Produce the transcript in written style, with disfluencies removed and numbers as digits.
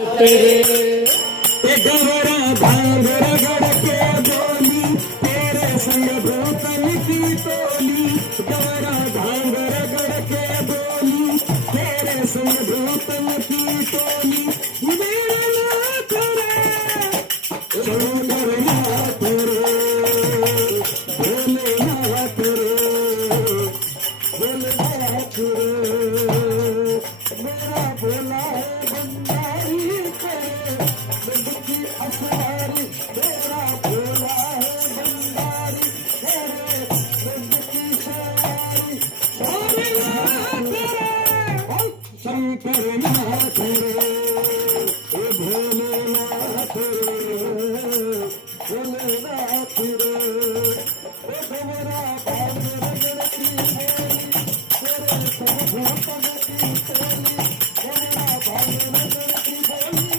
तेरे गवरा भांग रगड़ के बोली तेरे संग भूतन की टोली गवरा भांग रगड़ के बोली तेरे संग भूतन की टोली मेरे नाथ रे शंकर नाथ रे भोलेनाथ रे भोलेनाथ रे मेरा भोला है बंदारी तेरे असवारी तेरा भोला है बंदारी तेरे की सवारी शंकर नाथ रे भोलेनाथ रे भोलेनाथ रे गवरा भांग रगड़ती बोली तेरे संग भूतन की टोली गवरा भांग रगड़ती बोली।